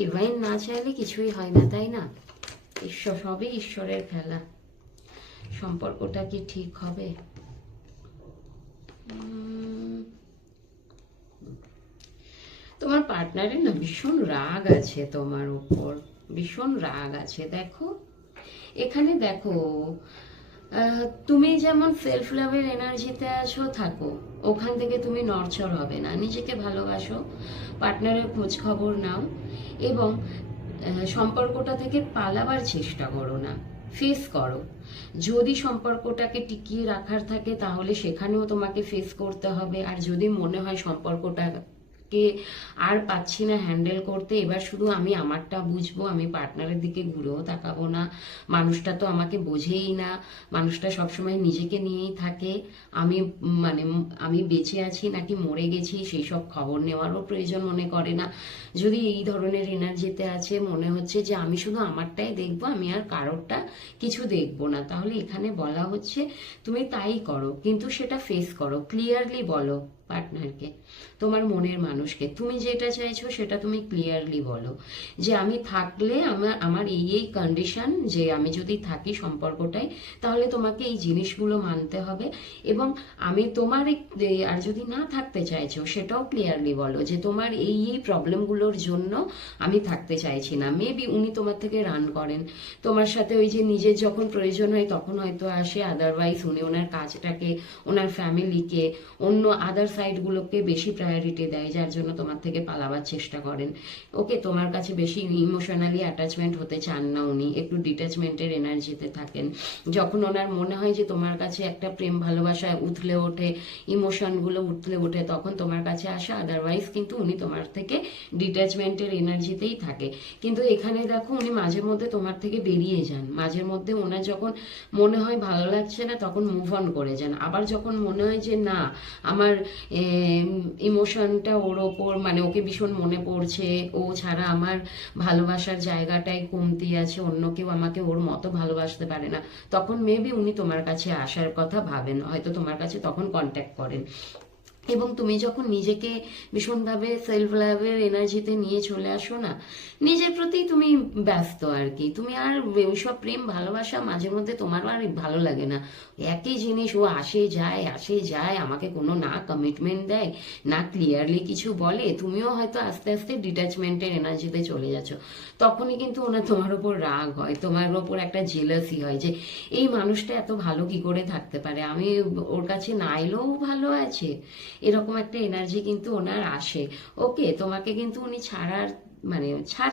Divine না চাইলে কিছুই হয় না, তাই না? ঈশ্বর, সবই ঈশ্বরের খেলা। সম্পর্কটা কি ঠিক হবে? তোমার পার্টনারের না ভীষণ রাগ আছে তোমার উপর, ভীষণ রাগ আছে। দেখো এখানে দেখো, তুমি যেমন সেলফ লাভের এনার্জিতে আছো, থাকো ওখান থেকে। তুমি নড়চড় হবে না, নিজেকে ভালোবাসো, পার্টনারের খোঁজ খবর নাও, এবং সম্পর্কটা থেকে পালাবার চেষ্টা করো না, ফেস করো। যদি সম্পর্কটাকে টিকিয়ে রাখার থাকে তাহলে সেখানেও তোমাকে ফেস করতে হবে। আর যদি মনে হয় সম্পর্কটাকে আর পাচ্ছি না হ্যান্ডেল করতে, এবার শুধু আমি আমারটা বুঝবো, আমি পার্টনারের দিকে ঘুরেও তাকাবো না, মানুষটা তো আমাকে বোঝেই না, মানুষটা সবসময় নিজেকে নিয়েই থাকে, আমি মানে আমি বেঁচে আছি নাকি মরে গেছি সেই সব খবর নেওয়ারও প্রয়োজন মনে করে না। যদি এই ধরনের এনার্জিতে আছে, মনে হচ্ছে যে আমি শুধু আমারটাই দেখবো, আমি আর কারোরটা কিছু দেখবো না, তাহলে এখানে বলা হচ্ছে তুমি তাই করো, কিন্তু সেটা ফেস করো, ক্লিয়ারলি বলো পার্টনারকে, তোমার মনের মানুষকে তুমি যেটা চাইছো সেটা তুমি ক্লিয়ারলি বলো, যে আমি থাকলে আমার আমার এই এই কন্ডিশন, যে আমি যদি থাকি সম্পর্কটায় তাহলে তোমাকে এই জিনিসগুলো মানতে হবে। এবং আমি তোমার আর যদি না থাকতে চাইছো সেটাও ক্লিয়ারলি বলো, যে তোমার এই এই প্রবলেমগুলোর জন্য আমি থাকতে চাইছি না। মেবি উনি তোমার থেকে রান করেন, তোমার সাথে ওই যে নিজের যখন প্রয়োজন হয় তখন হয়তো আসে, আদারওয়াইজ উনি ওনার কাজটাকে, ওনার ফ্যামিলিকে, অন্য আদার সাইডগুলোকে বেশি প্রায়োরিটি দেয়, যার জন্য তোমার থেকে পালাবার চেষ্টা করেন। ওকে, তোমার কাছে বেশি ইমোশনালি অ্যাটাচমেন্ট হতে চান না, উনি একটু ডিট্যাচমেন্টের এনার্জিতে থাকেন। যখন ওনার মনে হয় যে তোমার কাছে একটা প্রেম ভালোবাসা উথলে ওঠে, ইমোশনগুলো উথলে ওঠে, তখন তোমার কাছে আসা, আদারওয়াইজ কিন্তু উনি তোমার থেকে ডিট্যাচমেন্টের এনার্জিতেই থাকে। কিন্তু এখানে দেখো উনি মাঝে মধ্যে তোমার থেকে বেরিয়ে যান, মাঝে মধ্যে ওনার যখন মনে হয় ভালো লাগছে না তখন মুভ অন করে যান, আবার যখন মনে হয় যে না আমার ইমোশনটা ওর ওপর, মানে ওকে ভীষণ মনে পড়ছে, ও ছাড়া আমার ভালোবাসার জায়গাটাই কমতি আছে, অন্য কেউ আমাকে ওর মতো ভালোবাসতে পারে না, তখন মেবি উনি তোমার কাছে আসার কথা ভাবেন, হয়তো তোমার কাছে তখন কন্ট্যাক্ট করেন। এবং তুমি যখন নিজেকে ভীষণভাবে সেলফ লাভের এনার্জিতে নিয়ে চলে আসো না, নিজের প্রতি তুমি ব্যস্ত আর কি, তুমি আর ওইসব প্রেম ভালোবাসা মাঝে মধ্যে তোমারও আর ভালো লাগে না। একই জিনিস, ও আসে যায় আসে যায়, আমাকে কোনো না কমিটমেন্ট দেয়, না ক্লিয়ারলি কিছু বলে, তুমিও হয়তো আস্তে আস্তে ডিট্যাচমেন্টের এনার্জিতে চলে যাচ্ছ। তখনই কিন্তু ওনার তোমার ওপর রাগ হয়, তোমার ওপর একটা জেলাসি হয়, যে এই মানুষটা এত ভালো কি করে থাকতে পারে, আমি ওর কাছে না এলেও ভালো আছে, এরকম একটা এনার্জি কিন্তু ওনার আসে। ওকে, তোমাকে কিন্তু উনি ছাড়ার মানে ছাড়